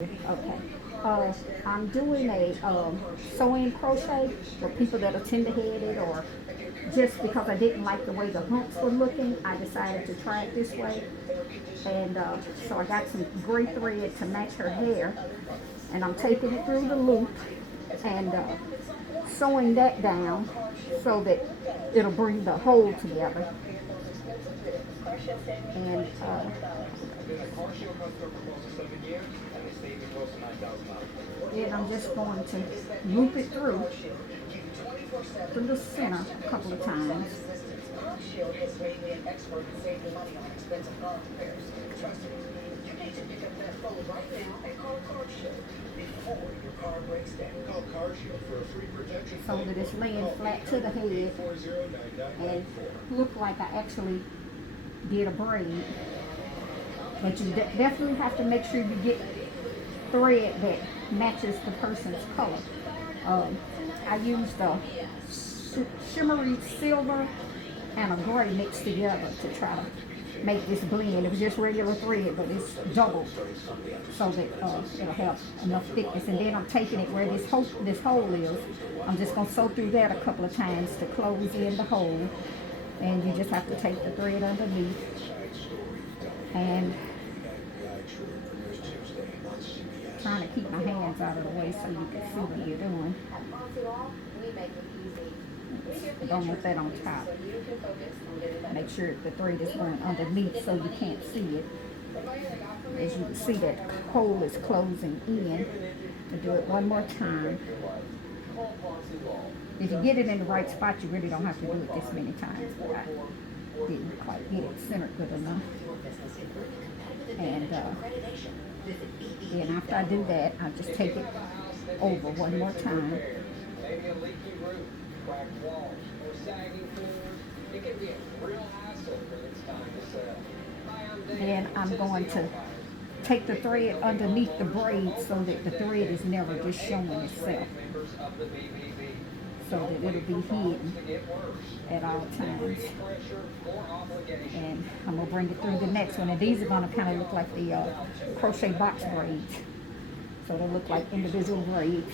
Okay. I'm doing a sewing crochet for people that are tender-headed, or just because I didn't like the way the humps were looking, I decided to try it this way. And so I got some gray thread to match her hair, and I'm taking it through the loop and sewing that down so that it'll bring the hole together. And then I'm just going to loop it through the center a couple of times. So that it's laying flat to the head and look like I actually did a braid. But you definitely have to make sure you get thread that matches the person's color. I used a shimmery silver and a gray mixed together to try to make this blend. It was just regular thread, but it's doubled so that it'll have enough thickness. And then I'm taking it where this hole is. I'm just going to sew through that a couple of times to close in the hole. And you just have to take the thread underneath and trying to keep my hands out of the way so you can see what you're doing. Don't want that on top. Make sure the thread is going underneath so you can't see it. As you can see, that hole is closing in. I'll do it one more time. If you get it in the right spot, you really don't have to do it this many times, but I didn't quite get it centered good enough. And then after I do that, I'll just take it over one more time. Then I'm going to take the thread underneath the braid so that the thread is never just showing itself, so that it'll be hidden at all times. And I'm going to bring it through the next one. And these are going to kind of look like the crochet box braids. So they'll look like individual braids.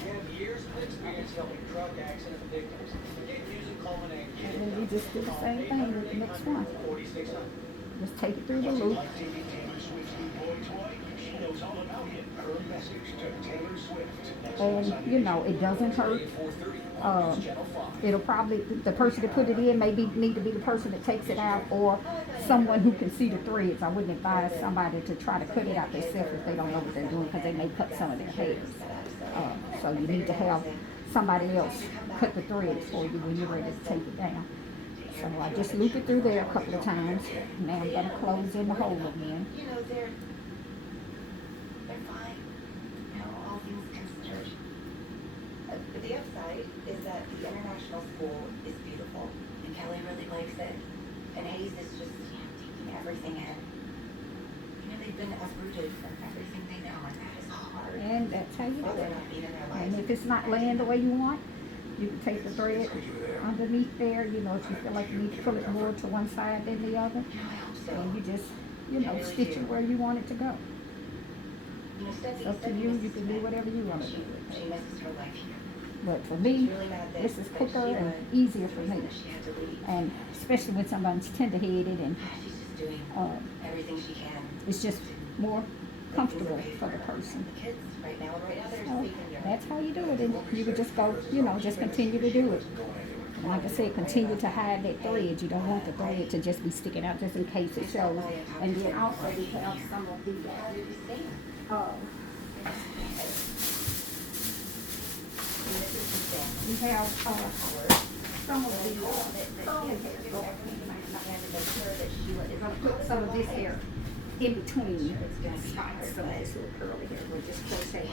And then you just do the same thing with the next one. Just take it through the loop. And you know, it doesn't hurt. It'll probably, the person that put it in maybe need to be the person that takes it out, or someone who can see the threads. I wouldn't advise somebody to try to cut it out themselves if they don't know what they're doing, because they may cut some of their hairs. So you need to have somebody else cut the threads for you when you're ready to take it down. So I just loop it through there a couple of times. Now I'm going to close in the hole again. You know, they're fine. You know, all things considered. But the upside is that the international school is beautiful, and Kelly really likes it. And Hayes is just taking everything in. You know, they've been uprooted from everything they know, and that is hard. And that's how you do it. And And if it's not laying the way you want, you can take the thread underneath there. You know, if you feel like you need to pull it more to one side than the other, and you just, you know, stitch it where you want it to go. It's up to you. You can do whatever you want to do with it. She misses her life here. But for me, this is quicker and easier for me. And especially when somebody's tender-headed, and She's just doing everything she can. it's just more comfortable for the person. The kids right now they're So sleeping here. that's how you do it. And you would just go, you know, just continue to do it. And like I said, continue to hide that thread. You don't want the thread to just be sticking out just in case it shows. And then also we have some of the, we have some of the curly hair. We're going to put some of this hair in between spots. Some of this little curly hair. We'll just crochet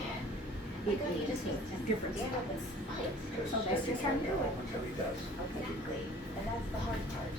it in different spots. So that's just how you do it. Exactly. And that's the hard part.